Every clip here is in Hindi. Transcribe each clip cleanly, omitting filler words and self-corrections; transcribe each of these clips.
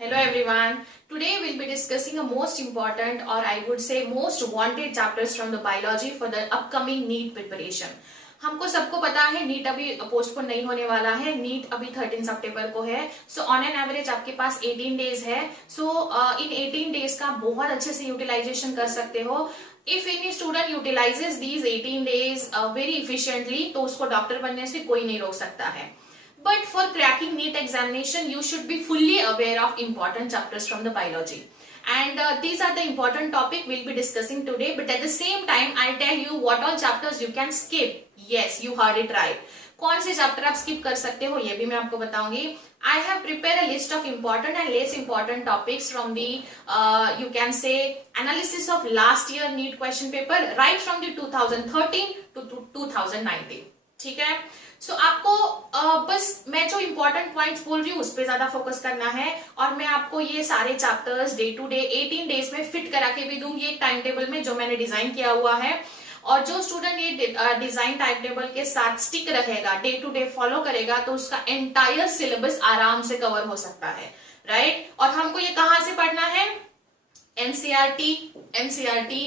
Hello everyone. Today we'll be discussing a most important or I would say most wanted chapters from the biology for the upcoming NEET preparation. हमको सबको पता है नीट अभी पोस्टपोन नहीं होने वाला है. नीट अभी 13 सितंबर को है. सो ऑन एन एवरेज आपके पास 18 डेज है. सो इन 18 डेज का बहुत अच्छे से यूटिलाइजेशन कर सकते हो. If any student utilises these 18 days very efficiently तो उसको डॉक्टर बनने से कोई नहीं रोक सकता है. But for cracking NEET examination, you should be fully aware of important chapters from the biology. And these are the important topic we'll be discussing today. But at the same time, I'll tell you what all chapters you can skip. Yes, you heard it right. कौन से चैप्टर आप स्किप कर सकते हो ये भी मैं आपको बताऊंगी. I have prepared a list of important and less important topics from the you can say analysis of last year NEET question paper right from the 2013 to 2019. ठीक है. सो आपको बस मैं जो इंपॉर्टेंट पॉइंट्स बोल रही हूँ उस पर ज्यादा फोकस करना है और मैं आपको ये सारे chapters day to day 18 days में फिट करा के भी दूंगी एक टाइम टेबल में जो मैंने डिजाइन किया हुआ है. और जो स्टूडेंट ये डिजाइन टाइम टेबल के साथ स्टिक रहेगा, डे टू डे फॉलो करेगा, तो उसका एंटायर सिलेबस आराम से कवर हो सकता है. राइट. और हमको ये कहाँ से पढ़ना है? NCERT, NCERT,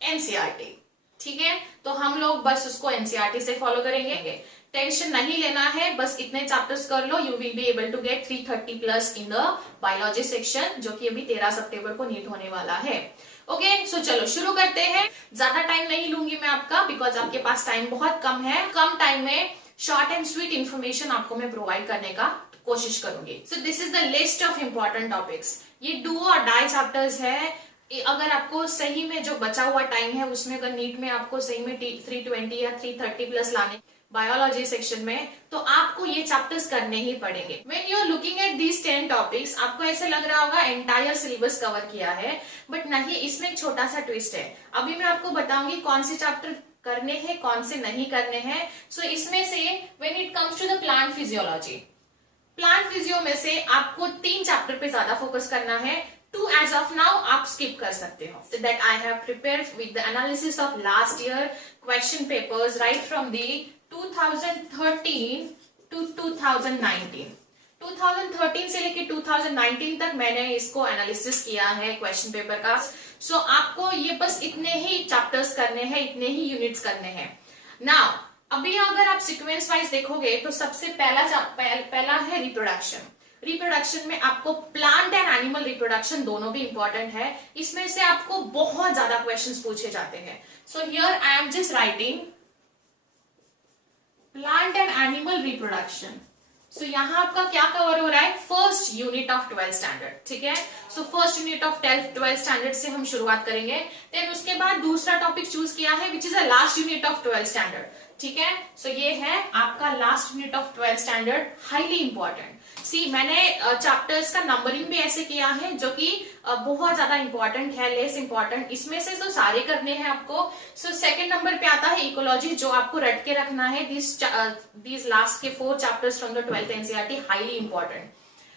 NCERT. ठीक है. तो हम लोग बस उसको एनसीईआरटी से फॉलो करेंगे. टेंशन नहीं लेना है, बस इतने चैप्टर्स कर लो. You will be able to get 330 plus in the biology section जो कि अभी 13 सितंबर को नीट होने वाला है. ओके. सो चलो शुरू करते हैं. ज्यादा टाइम नहीं लूंगी मैं आपका बिकॉज आपके पास टाइम बहुत कम है. कम टाइम में शॉर्ट एंड स्वीट इंफॉर्मेशन आपको मैं प्रोवाइड करने का कोशिश करूंगी. So this is the list of important topics. ये डू और डाई चैप्टर्स है. अगर आपको सही में जो बचा हुआ टाइम है उसमें अगर नीट में आपको सही में 320 या 330 प्लस लाने बायोलॉजी सेक्शन में तो आपको ये चैप्टर्स करने ही पड़ेंगे. When you are looking at these 10 topics आपको ऐसे लग रहा होगा एंटायर सिलेबस कवर किया है, बट नहीं, इसमें एक छोटा सा ट्विस्ट है. अभी मैं आपको बताऊंगी कौन से चैप्टर करने हैं कौन से नहीं करने हैं. सो इसमें से when it comes to the plant physiology, plant physio में से आपको 3 चैप्टर पे ज्यादा फोकस करना है. 2 as of now आप skip कर सकते हो. So that I have prepared with the analysis of last year question papers right from the 2013 to 2019. 2013 से लेके 2019 तक मैंने इसको एनालिसिस किया है क्वेश्चन पेपर का. सो आपको ये बस इतने ही चैप्टर्स करने हैं, इतने ही यूनिट्स करने हैं. नाउ अभी अगर आप सीक्वेंस वाइज देखोगे तो सबसे पहला है रिप्रोडक्शन. रिप्रोडक्शन में आपको प्लांट एंड एनिमल रिप्रोडक्शन दोनों भी इंपॉर्टेंट है. इसमें से आपको बहुत ज्यादा क्वेश्चंस पूछे जाते हैं. So here I am just writing plant and animal reproduction. So यहाँ आपका क्या कवर हो रहा है? First unit of 12th standard. ठीक है. So first unit of 12th standard से हम शुरुआत करेंगे. देन उसके बाद दूसरा टॉपिक चूज किया है which is a last unit of 12th standard. ठीक है. सो ये है आपका last unit of 12th standard, highly important. See मैंने चैप्टर्स का नंबरिंग भी ऐसे किया है जो कि बहुत ज्यादा इंपॉर्टेंट है, लेस इंपॉर्टेंट. इसमें से तो सारे करने हैं आपको. सो सेकंड नंबर पे आता है इकोलॉजी जो आपको रट के रखना है. दीज लास्ट के 4 chapters from the 12th NCERT, highly important.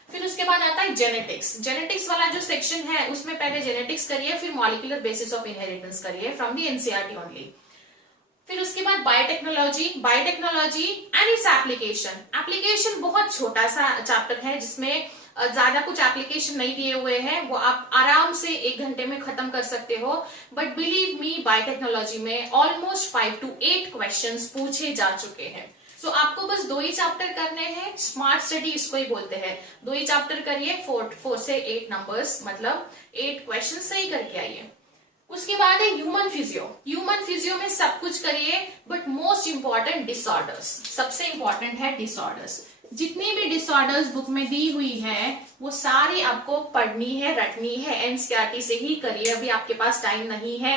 फिर उसके बाद आता है जेनेटिक्स. जेनेटिक्स वाला जो सेक्शन है उसमें पहले जेनेटिक्स करिए, फिर मॉलिक्यूलर बेसिस ऑफ इनहेरिटेंस करिए फ्रॉम द एनसीईआरटी ओनली. फिर उसके बाद biotechnology, biotechnology and its application. Application बहुत छोटा सा चैप्टर है जिसमें ज्यादा कुछ एप्लीकेशन नहीं दिए हुए हैं, वो आप आराम से 1 घंटे में खत्म कर सकते हो. बट बिलीव मी बायोटेक्नोलॉजी में ऑलमोस्ट 5 to 8 क्वेश्चंस पूछे जा चुके हैं. सो आपको बस 2 ही चैप्टर करने हैं. स्मार्ट स्टडी इसको ही बोलते हैं. 2 ही चैप्टर करिए, 4 से 8 नंबर्स मतलब 8 क्वेश्चन सही करके आइए. उसके बाद है ह्यूमन फिजियो. ह्यूमन फिजियो में सब कुछ करिए बट मोस्ट इंपॉर्टेंट डिसऑर्डर्स. सबसे इंपॉर्टेंट है डिसऑर्डर्स. जितनी भी डिसऑर्डर्स बुक में दी हुई है वो सारी आपको पढ़नी है, रटनी है. एनसीईआरटी से ही करिए, अभी आपके पास टाइम नहीं है.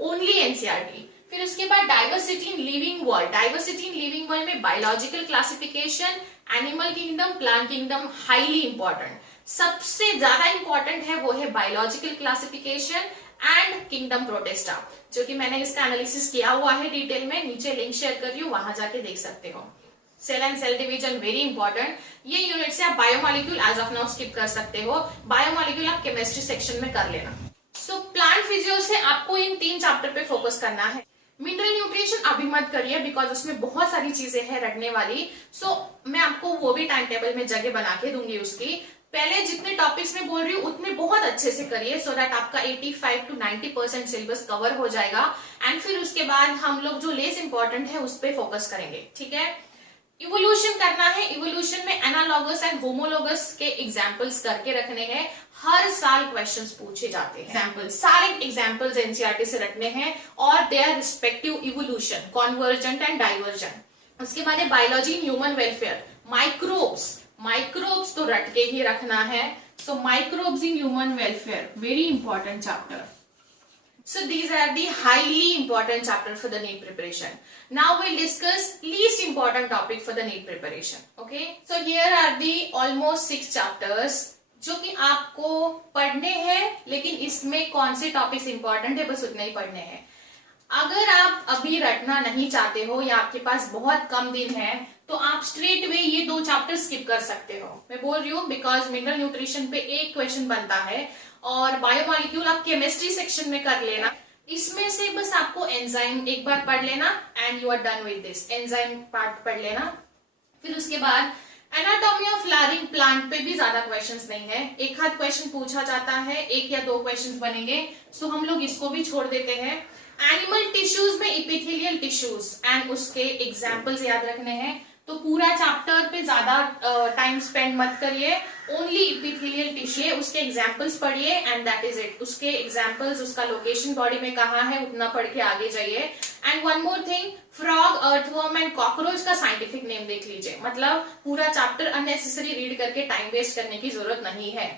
Only NCERT. फिर उसके बाद diversity in living world. Diversity in living world में biological classification, animal kingdom, plant kingdom, highly important. सबसे ज्यादा इंपॉर्टेंट है वो है biological classification and kingdom protista जो कि मैंने इसका एनालिसिस किया हुआ है डिटेल में. नीचे लिंक शेयर कर रही हूँ, वहां जाके देख सकते हो. Cell and cell division very important. ये यूनिट से आप biomolecule as of now skip कर सकते हो. बायोमोलिक्यूल आप केमिस्ट्री सेक्शन में कर लेना. सो प्लांट फिजियो से आपको इन 3 चैप्टर पे फोकस करना है. मिनरल न्यूट्रिशन अभी मत करिए बिकॉज उसमें बहुत सारी चीजें हैं रटने वाली. सो मैं आपको वो भी टाइम टेबल में जगह बना के दूंगी उसकी. पहले जितने टॉपिक्स में बोल रही हूँ उतने बहुत अच्छे से करिए, सो दैट आपका 85 to 90% सिलेबस कवर हो जाएगा। एंड फिर उसके बाद हम लोग जो लेस इंपॉर्टेंट है उस पर फोकस करेंगे, ठीक है। इवोल्यूशन करना है, इवोल्यूशन में एनालॉगस एंड होमोलॉगस के एग्जाम्पल्स करके रखने हैं। हर साल क्वेश्चंस पूछे जाते हैं, एग्जाम्पल्स, सारे एग्जाम्पल्स एनसीईआरटी से रखने हैं और their respective evolution, convergent and divergent. उसके बाद है biology in human welfare, microbes, microbes तो रट के ही रखना है। So microbes in human welfare, very important chapter. So these are the highly important chapter for the NEET preparation. Now we'll discuss least important topic for the NEET preparation. Okay? So here are the almost 6 chapters जो कि आपको पढ़ने हैं, लेकिन इसमें कौन से टॉपिक्स इंपॉर्टेंट है बस उतने ही पढ़ने हैं। अगर आप अभी रटना नहीं चाहते हो या आपके पास बहुत कम दिन है तो आप स्ट्रेट वे ये 2 चैप्टर स्किप कर सकते हो। मैं बोल रही हूँ बिकॉज मिनरल न्यूट्रिशन पे एक क्वेश्चन बनता है और बायोमॉलिक्यूल आप केमिस्ट्री सेक्शन में कर लेना। इसमें से बस आपको एंजाइम एक बार पढ़ लेना and you are done with this. Enzyme part पढ़ लेना। फिर उसके बाद एनाटॉमी ऑफ फ्लावरिंग प्लांट पे भी ज्यादा क्वेश्चंस नहीं है, एक आध क्वेश्चन पूछा जाता है, 1 या 2 क्वेश्चंस बनेंगे, सो हम लोग इसको भी छोड़ देते हैं। एनिमल टिश्यूज में इपिथेलियल टिश्यूज एंड उसके एग्जाम्पल्स याद रखने हैं, तो पूरा चैप्टर पे ज्यादा टाइम स्पेंड मत करिए, ओनली इपिथेलियल टिश्यू उसके एग्जाम्पल्स पढ़िए एंड दैट इज इट। उसके एग्जाम्पल्स, उसका लोकेशन बॉडी में कहाँ है उतना पढ़ के आगे जाइए। And one more thing, frog, earthworm and cockroach का साइंटिफिक नेम देख लीजिए। मतलब पूरा चैप्टर अननेसेसरी रीड करके टाइम वेस्ट करने की जरूरत नहीं है।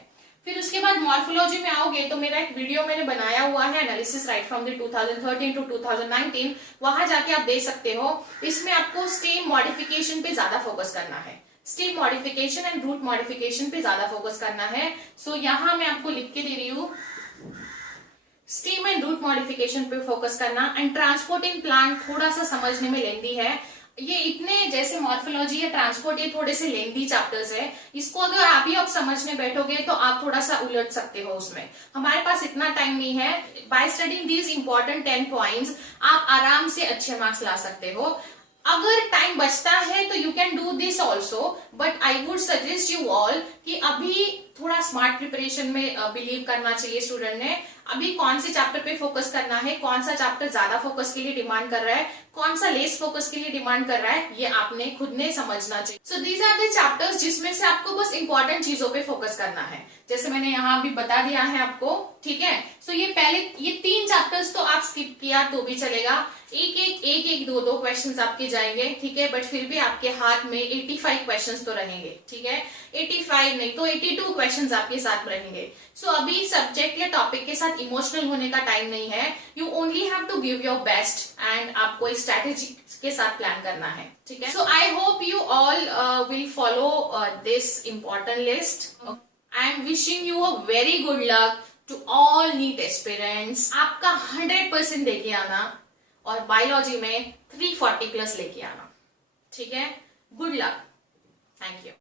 फिर उसके बाद मॉर्फोलॉजी में आओगे तो मेरा एक वीडियो मैंने बनाया हुआ है, analysis right from the 2013 to 2019, वहां जाके आप देख सकते हो। इसमें आपको स्टेम मॉडिफिकेशन पे ज्यादा फोकस करना है, stem modification and root modification पे ज्यादा फोकस करना है। सो यहाँ मैं आपको लिख के दे रही हूँ, स्टेम एंड रूट मॉडिफिकेशन पे फोकस करना। एंड ट्रांसपोर्ट इन प्लांट थोड़ा सा समझने में लेंदी है, ये इतने जैसे मॉर्फोलॉजी या ट्रांसपोर्ट ये थोड़े से लेंदी चैप्टर्स है, इसको अगर आप ही आप समझने बैठोगे तो आप थोड़ा सा उलट सकते हो उसमें। हमारे पास इतना टाइम नहीं है। By studying these important 10 points आप आराम से अच्छे मार्क्स ला सकते हो। अगर टाइम बचता है तो you can do this also, but I would suggest you all कि अभी थोड़ा स्मार्ट प्रिपरेशन में बिलीव करना चाहिए स्टूडेंट ने। अभी कौन से चैप्टर पे फोकस करना है, कौन सा चैप्टर ज्यादा फोकस के लिए डिमांड कर रहा है, कौन सा लेस फोकस के लिए डिमांड कर रहा है, ये आपने खुद ने समझना चाहिए। So these are the chapters जिसमें से आपको बस इंपॉर्टेंट चीजों पे फोकस करना है, जैसे मैंने यहाँ भी बता दिया है आपको, ठीक है। सो ये पहले ये 3 चैप्टर्स तो आप स्किप किया तो भी चलेगा, एक 2 क्वेश्चंस आपके जाएंगे, ठीक है, बट फिर भी आपके हाथ में 85 क्वेश्चंस तो रहेंगे, ठीक है। 85 नहीं तो 82 क्वेश्चंस आपके साथ रहेंगे। सो अभी सब्जेक्ट या टॉपिक के साथ इमोशनल होने का टाइम नहीं है, you only have to give your best एंड आपको एक स्ट्रैटेजी के साथ प्लान करना है, ठीक है। So I hope you all will follow this important list. I am wishing you a very good luck to all NEET aspirants. आपका 100% देके आना और बायोलॉजी में 340 प्लस लेके आना, ठीक है। Good luck, thank you.